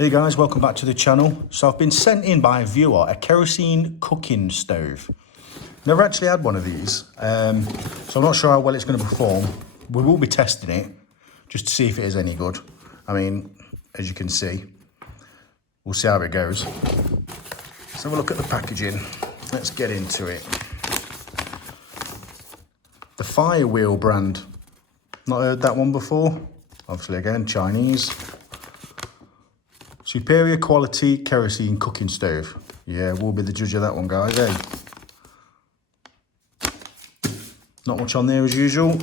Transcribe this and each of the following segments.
Hey guys, welcome back to the channel. So I've been sent in by a viewer a kerosene cooking stove. Never actually had one of these, so I'm not sure how well it's going to perform. We will be testing it just to see if it is any good. I mean, as you can see, we'll see how it goes. Let's have a look at the packaging. Let's get into it. The Firewheel brand. Not heard that one before. Obviously, again, Chinese. Superior quality kerosene cooking stove. Yeah, we'll be the judge of that one, guys, eh? Not much on there as usual.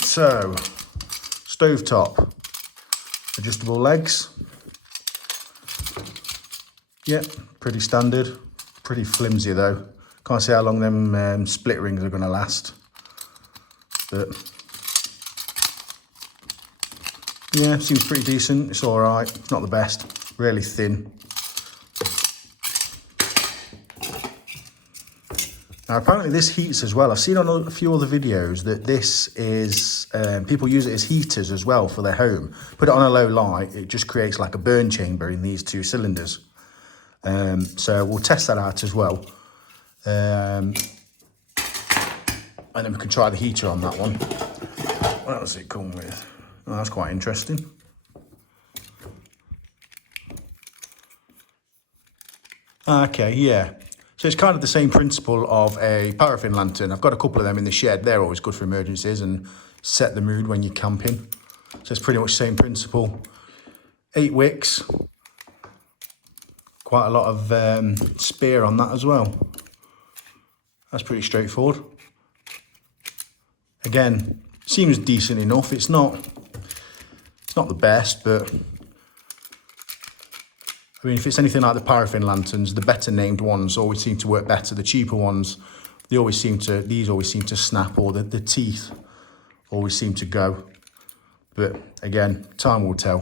So, stovetop. Adjustable legs. Yep, pretty standard. Pretty flimsy though. Can't see how long them split rings are going to last. But yeah, seems pretty decent. It's all right. It's not the best. Really thin. Now, apparently this heats as well. I've seen on a few other videos that this is, people use it as heaters as well for their home. Put it on a low light, it just creates like a burn chamber in these two cylinders. So we'll test that out as well. And then we can try the heater on that one. What else does it come with? Oh, that's quite interesting. Okay, yeah. So it's kind of the same principle of a paraffin lantern. I've got a couple of them in the shed. They're always good for emergencies and set the mood when you're camping. So it's pretty much the same principle. 8 wicks. Quite a lot of spear on that as well. That's pretty straightforward. Again, seems decent enough. It's not the best, but I mean, if it's anything like the paraffin lanterns, the better named ones always seem to work better. The cheaper ones, these always seem to snap, or the teeth always seem to go. But again, time will tell.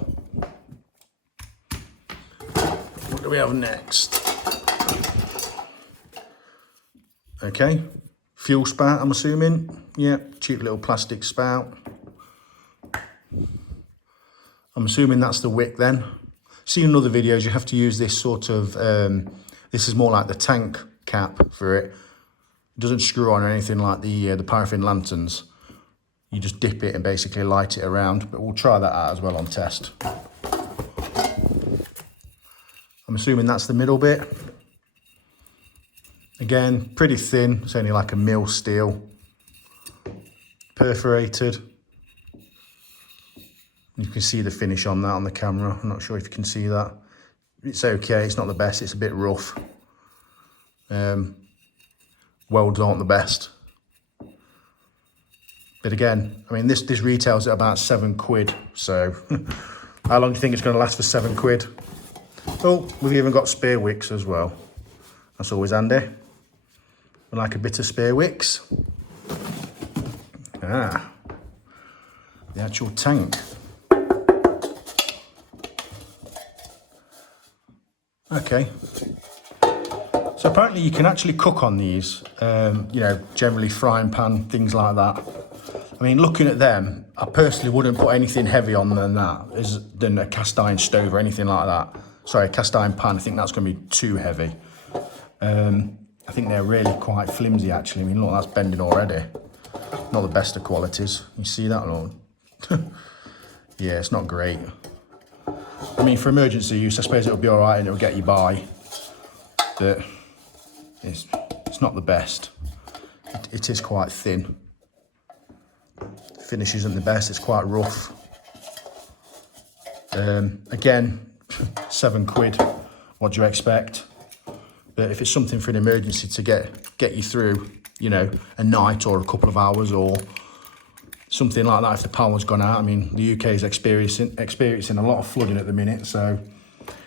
What do we have next? Okay, fuel spout, I'm assuming. Yeah, cheap little plastic spout. I'm assuming that's the wick then. Seen in other videos, you have to use this sort of, this is more like the tank cap for it. It doesn't screw on or anything like the paraffin lanterns. You just dip it and basically light it around, but we'll try that out as well on test. I'm assuming that's the middle bit. Again, pretty thin, it's only like a mil steel. Perforated. You can see the finish on that on the camera. I'm not sure if you can see that. It's okay, it's not the best, it's a bit rough. Welds aren't the best. But again, I mean, this retails at about £7, so how long do you think it's going to last for £7? Oh, we've even got spare wicks as well. That's always handy. I like a bit of spare wicks. Ah, the actual tank. Okay, so apparently you can actually cook on these, you know, generally frying pan, things like that. I mean, looking at them, I personally wouldn't put anything heavy on than a cast iron stove or anything like that. Sorry, a cast iron pan, I think that's going to be too heavy. I think they're really quite flimsy actually. I mean, look, that's bending already. Not the best of qualities. You see that, Lord? Yeah, it's not great. I mean, for emergency use, I suppose it'll be all right and it'll get you by. But it's not the best. It is quite thin. The finish isn't the best. It's quite rough. Again, £7. What do you expect? But if it's something for an emergency to get you through, you know, a night or a couple of hours or something like that, if the power's gone out. I mean, the UK is experiencing a lot of flooding at the minute, so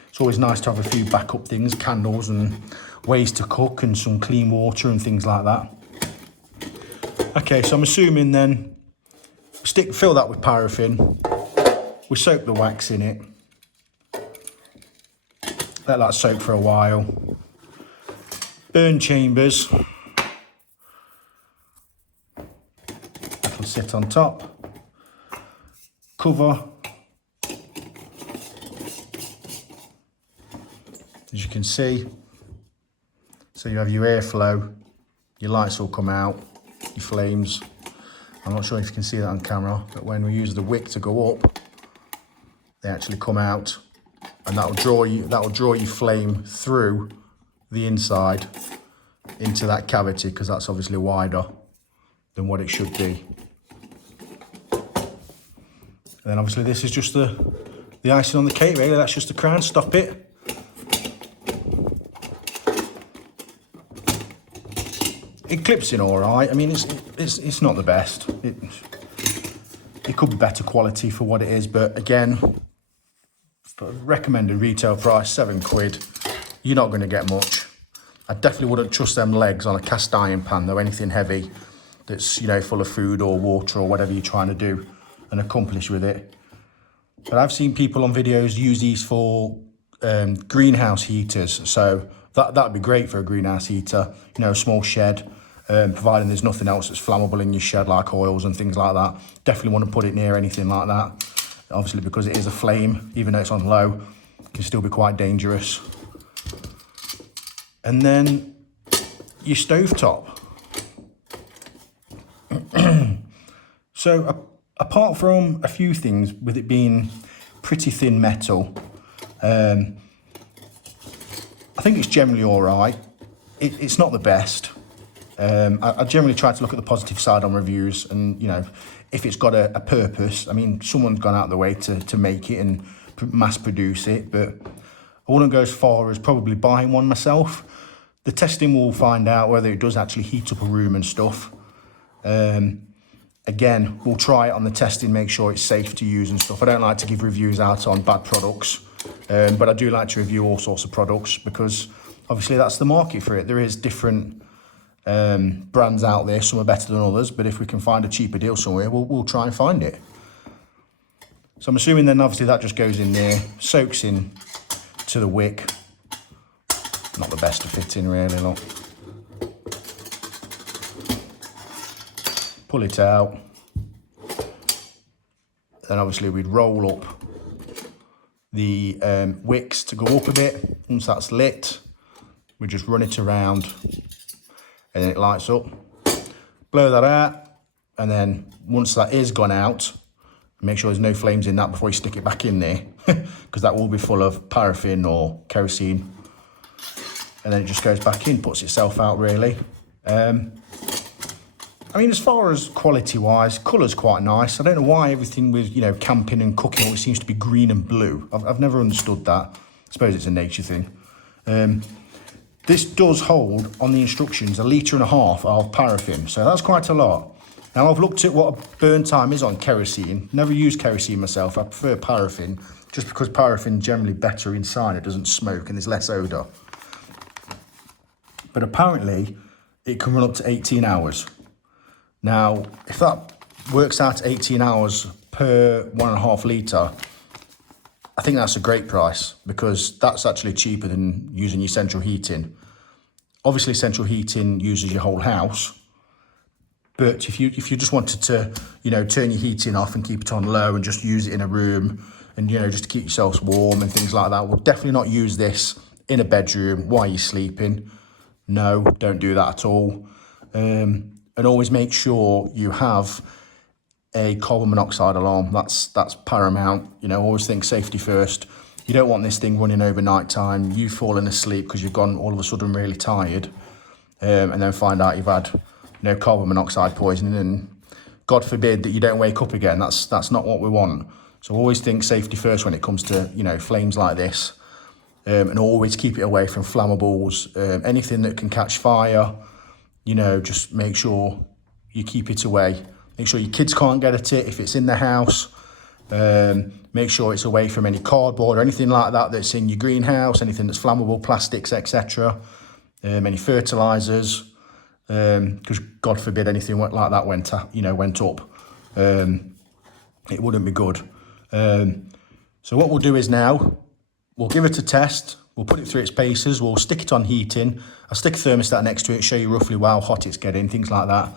it's always nice to have a few backup things, candles and ways to cook and some clean water and things like that. Okay, so I'm assuming then, fill that with paraffin, we soak the wax in it, let that soak for a while. Burn chambers. That'll sit on top. Cover. can see. So you have your airflow, your lights will come out, your flames. I'm not sure if you can see that on camera, but when we use the wick to go up, they actually come out, and that'll draw your flame through the inside into that cavity, because that's obviously wider than what it should be. And then obviously this is just the icing on the cake, really. That's just the crown. Stop it. It clips in all right. I mean, it's not the best. It could be better quality for what it is, but again, for recommended retail price, £7. You're not going to get much. I definitely wouldn't trust them legs on a cast iron pan, though. Anything heavy that's, you know, full of food or water or whatever you're trying to do and accomplish with it. But I've seen people on videos use these for greenhouse heaters, so that'd be great for a greenhouse heater, you know, a small shed, providing there's nothing else that's flammable in your shed, like oils and things like that. Definitely want to put it near anything like that. Obviously, because it is a flame, even though it's on low, it can still be quite dangerous. And then your stovetop. So apart from a few things, with it being pretty thin metal, I think it's generally all right. It's not the best. I generally try to look at the positive side on reviews, and, you know, if it's got a purpose. I mean, someone's gone out of the way to make it and mass produce it, but I wouldn't go as far as probably buying one myself. The testing will find out whether it does actually heat up a room and stuff. Again, we'll try it on the testing, make sure it's safe to use and stuff. I don't like to give reviews out on bad products, but I do like to review all sorts of products, because obviously that's the market for it. There is different brands out there, some are better than others, but if we can find a cheaper deal somewhere, we'll try and find it. So I'm assuming then obviously that just goes in there, soaks in to the wick. Not the best to fit in, really, look. Pull it out. Then obviously we'd roll up the wicks to go up a bit. Once that's lit, we just run it around and then it lights up. Blow that out, and then once that is gone out, make sure there's no flames in that before you stick it back in there, because that will be full of paraffin or kerosene. And then it just goes back in, puts itself out, really. I mean, as far as quality-wise, colour's quite nice. I don't know why everything with, you know, camping and cooking always seems to be green and blue. I've never understood that. I suppose it's a nature thing. This does hold, on the instructions, 1.5 litres of paraffin, so that's quite a lot. Now, I've looked at what a burn time is on kerosene. Never used kerosene myself. I prefer paraffin, just because paraffin's generally better inside. It doesn't smoke and there's less odour. But apparently, it can run up to 18 hours. Now, if that works out 18 hours per 1.5 litre, I think that's a great price, because that's actually cheaper than using your central heating. Obviously, central heating uses your whole house, but if you just wanted to, you know, turn your heating off and keep it on low and just use it in a room and, you know, just to keep yourselves warm and things like that, we'll definitely not use this in a bedroom while you're sleeping. No, don't do that at all. And always make sure you have a carbon monoxide alarm. That's paramount. You know, always think safety first. You don't want this thing running over night time, you falling asleep because you've gone all of a sudden really tired, and then find out you've had, you know, carbon monoxide poisoning, and God forbid that you don't wake up again. That's not what we want. So always think safety first when it comes to, you know, flames like this, and always keep it away from flammables, anything that can catch fire. You know, just make sure you keep it away. Make sure your kids can't get at it if it's in the house. Make sure it's away from any cardboard or anything like that that's in your greenhouse, anything that's flammable, plastics, etc. Any fertilizers, because God forbid anything like that went up. It wouldn't be good. So what we'll do is now, we'll give it a test. We'll put it through its paces. We'll stick it on heating. I'll stick a thermostat next to it, show you roughly how hot it's getting, things like that.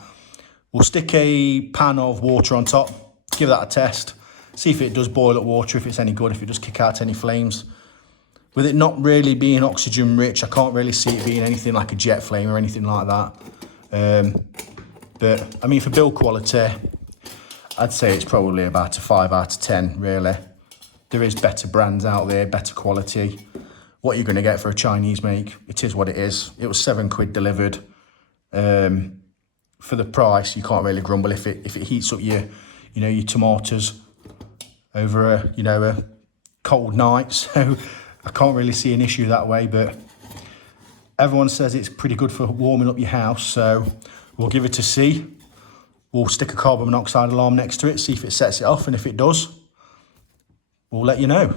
We'll stick a pan of water on top, give that a test, see if it does boil up water, if it's any good, if it does kick out any flames. with it not really being oxygen rich, I can't really see it being anything like a jet flame or anything like that. But I mean, for build quality, I'd say it's probably about a 5 out of 10, really. There is better brands out there, better quality. What you're going to get for a Chinese make, it is what it is. It was £7 delivered. For the price, you can't really grumble if it heats up your tomatoes over a cold night. So I can't really see an issue that way, but everyone says it's pretty good for warming up your house, so we'll give it a see. We'll stick a carbon monoxide alarm next to it, see if it sets it off, and if it does, we'll let you know.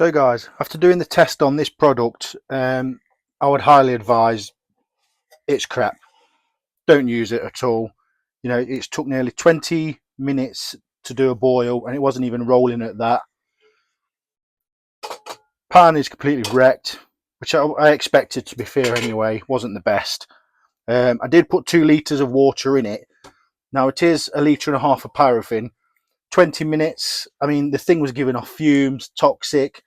So guys, after doing the test on this product, I would highly advise it's crap. Don't use it at all. You know, it took nearly 20 minutes to do a boil and it wasn't even rolling at that. Pan is completely wrecked, which I expected, to be fair anyway. Wasn't the best. I did put 2 litres of water in it. Now it is 1.5 litres of paraffin. 20 minutes, I mean, the thing was giving off fumes, toxic.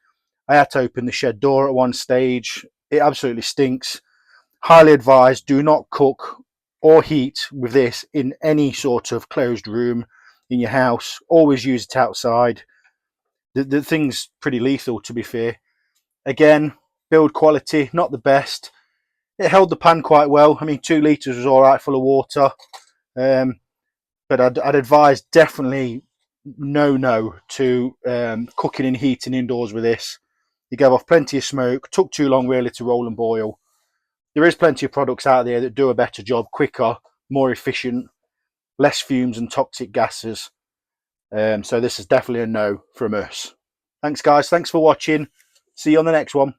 I had to open the shed door at one stage. It absolutely stinks. Highly advised, do not cook or heat with this in any sort of closed room in your house. Always use it outside. The thing's pretty lethal, to be fair. Again, build quality, not the best. It held the pan quite well. I mean, 2 litres was all right full of water. But I'd advise definitely no to cooking and heating indoors with this. You gave off plenty of smoke, took too long really to roll and boil. There is plenty of products out there that do a better job, quicker, more efficient, less fumes and toxic gases. So this is definitely a no from us. Thanks guys, thanks for watching. See you on the next one.